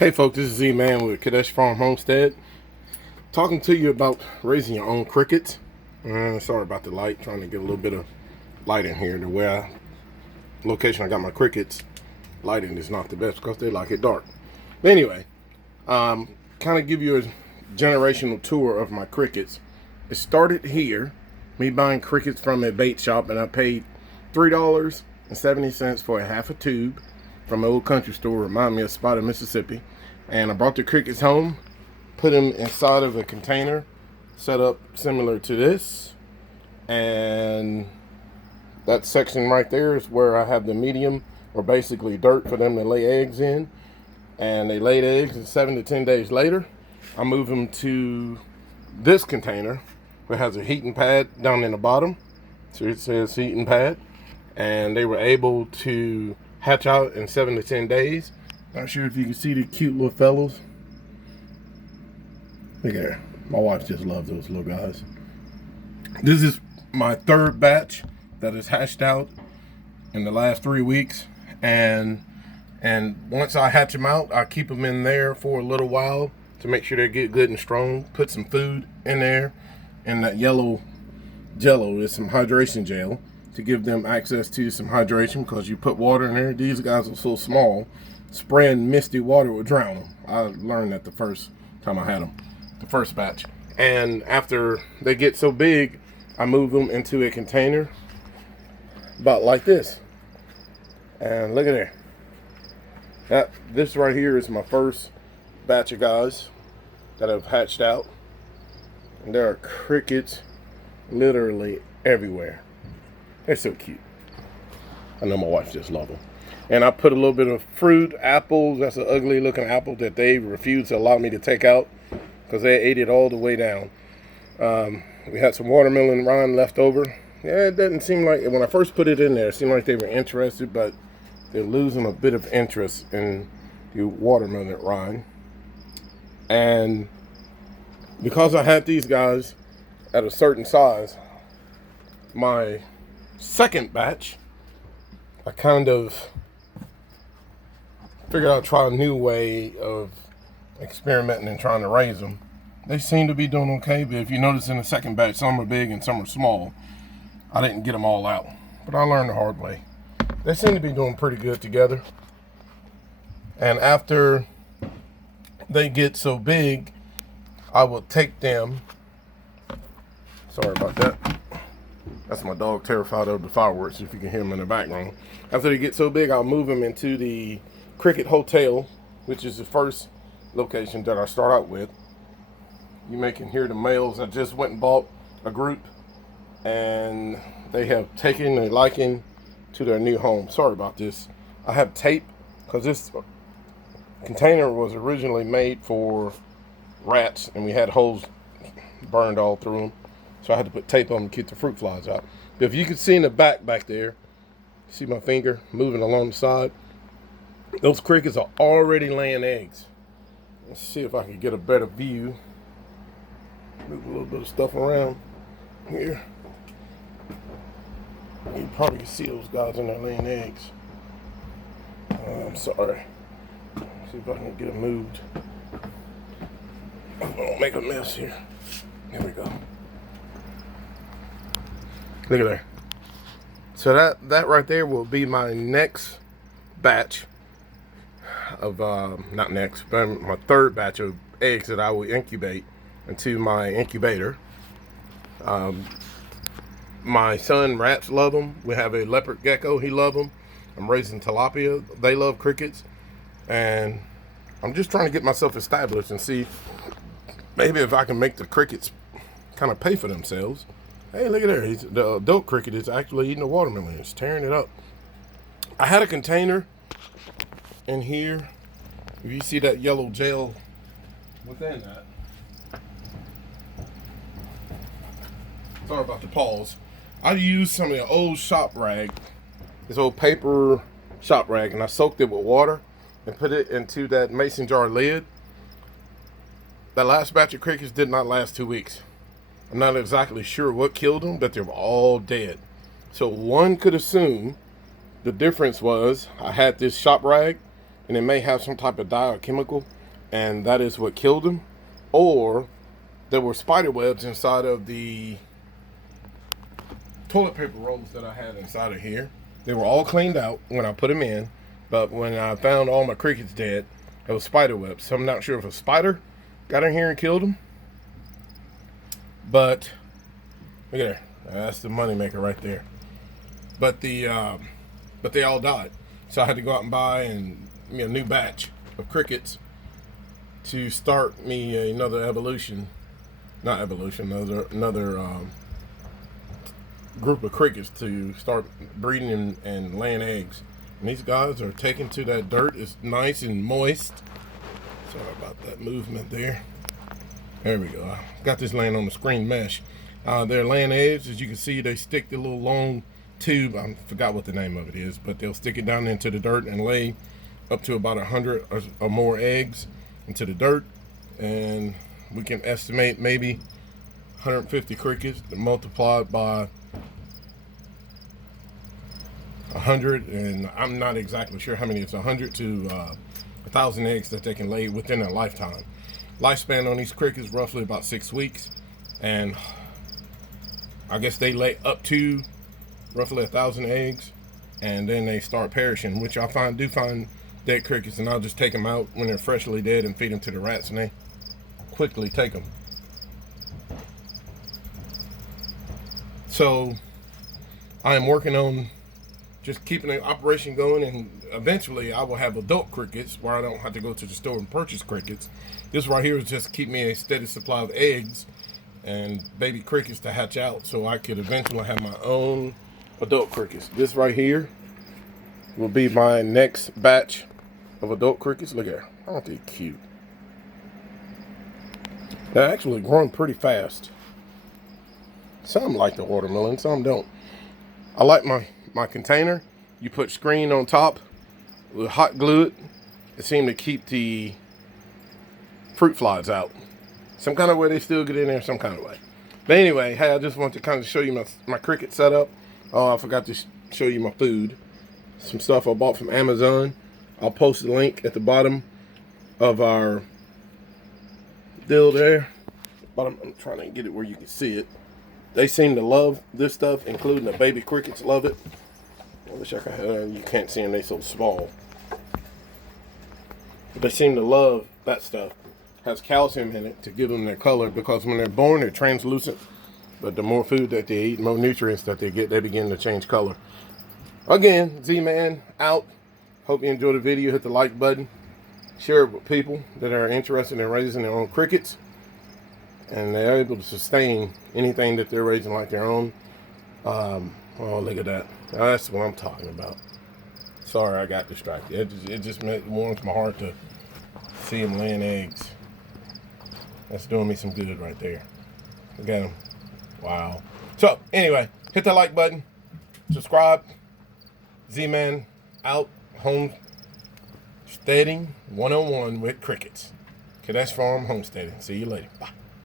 Hey folks, this is Z-Man with Kadesh Farm Homestead. Talking to you about raising your own crickets. Sorry about the light, trying to get a little bit of light in here. Location I got my crickets, lighting is not the best because they like it dark. But anyway, kind of give you a generational tour of my crickets. It started here, me buying crickets from a bait shop, and I paid $3.70 for a half a tube from an old country store, remind me of Sparta, Mississippi. And I brought the crickets home, put them inside of a container set up similar to this. And that section right there is where I have the medium, or basically dirt, for them to lay eggs in. And they laid eggs, and 7 to 10 days later, I move them to this container, which has a heating pad down in the bottom. So it says heating pad. And they were able to hatch out in 7 to 10 days. Not sure if you can see the cute little fellows. Look at there. My wife just loves those little guys. This is my third batch that is hatched out in the last 3 weeks. And once I hatch them out, I keep them in there for a little while to make sure they get good and strong. Put some food in there. And that yellow jello is some hydration gel to give them access to some hydration, because you put water in there. These guys are so small, spraying misty water would drown them. I learned that the first time I had them, the first batch. And after they get so big, I move them into a container about like this. And look at there. This right here is my first batch of guys that have hatched out. And there are crickets literally everywhere. They're so cute. I know my wife just loves them. And I put a little bit of fruit, apples. That's an ugly looking apple that they refused to allow me to take out because they ate it all the way down. We had some watermelon rind left over. Yeah, it doesn't seem like, when I first put it in there, it seemed like they were interested, but they're losing a bit of interest in the watermelon rind. And because I had these guys at a certain size, my second batch, I kind of figured I'd try a new way of experimenting and trying to raise them. They seem to be doing okay, but if you notice in the second batch, some are big and some are small. I didn't get them all out, but I learned the hard way. They seem to be doing pretty good together. And after they get so big, I will take them. Sorry about that. That's my dog, terrified of the fireworks, if you can hear him in the background. After they get so big, I'll move them into the Cricket Hotel, which is the first location that I start out with. You may can hear the males. I just went and bought a group, and they have taken a liking to their new home. Sorry about this. I have tape, because this container was originally made for rats, and we had holes burned all through them. So I had to put tape on to keep the fruit flies out. But if you can see in the back there, see my finger moving along the side? Those crickets are already laying eggs. Let's see if I can get a better view. Move a little bit of stuff around here. You probably can see those guys in there laying eggs. I'm sorry. See if I can get them moved. I'm gonna make a mess here. There we go. Look at there. So that right there will be my next batch of, not next, but my third batch of eggs that I will incubate into my incubator. My son rats love them. We have a leopard gecko, he loves them. I'm raising tilapia, they love crickets. And I'm just trying to get myself established and see maybe if I can make the crickets kind of pay for themselves. Hey, look at there. The adult cricket is actually eating the watermelon. It's tearing it up. I had a container in here. If you see that yellow gel within that. Sorry about the pause. I used some of the old shop rag, this old paper shop rag, and I soaked it with water and put it into that mason jar lid. That last batch of crickets did not last 2 weeks. I'm not exactly sure what killed them, but they were all dead. So one could assume the difference was I had this shop rag and it may have some type of dye or chemical, and that is what killed them. Or there were spider webs inside of the toilet paper rolls that I had inside of here. They were all cleaned out when I put them in, but when I found all my crickets dead, it was spider webs. So I'm not sure if a spider got in here and killed them. But look at there. That's the money maker right there. But they all died. So I had to go out and buy a new batch of crickets to start me another group of crickets to start breeding and laying eggs. And these guys are taken to that dirt. It's nice and moist. Sorry about that movement there. There we go. I got this laying on the screen mesh. They're laying eggs. As you can see, they stick the little long tube. I forgot what the name of it is, but they'll stick it down into the dirt and lay up to about 100 or more eggs into the dirt. And we can estimate maybe 150 crickets multiplied by 100, and I'm not exactly sure how many. It's 100 to 1,000 eggs that they can lay within their lifetime. Lifespan on these crickets roughly about 6 weeks, and I guess they lay up to roughly 1,000 eggs, and then they start perishing, which I do find dead crickets, and I'll just take them out when they're freshly dead and feed them to the rats, and they quickly take them. So I am working on just keeping the operation going, and eventually I will have adult crickets where I don't have to go to the store and purchase crickets. This right here is just to keep me a steady supply of eggs and baby crickets to hatch out, so I could eventually have my own adult crickets. This right here will be my next batch of adult crickets. Look at her. Aren't they cute? They're actually growing pretty fast. Some like the watermelon, some don't. I like my container. You put screen on top, with hot glue it. It seemed to keep the fruit flies out. Some kind of way they still get in there, some kind of way. But anyway, hey, I just want to kind of show you my cricket setup. Oh, I forgot to show you my food. Some stuff I bought from Amazon. I'll post the link at the bottom of our deal there. Bottom, I'm trying to get it where you can see it. They seem to love this stuff, including the baby crickets love it. I wish I could, you can't see them, they're so small. But they seem to love that stuff. Has calcium in it to give them their color, because when they're born, they're translucent. But the more food that they eat, more nutrients that they get, they begin to change color. Again, Z-Man out. Hope you enjoyed the video. Hit the like button. Share it with people that are interested in raising their own crickets, and they're able to sustain anything that they're raising like their own. Oh, look at that. That's what I'm talking about. Sorry, I got distracted. It just warms my heart to see them laying eggs. That's doing me some good right there. Look at them. Wow. So, anyway, hit the like button. Subscribe. Z-Man out. Homesteading 101 with crickets. Kadesh Farm Homesteading. See you later. Bye.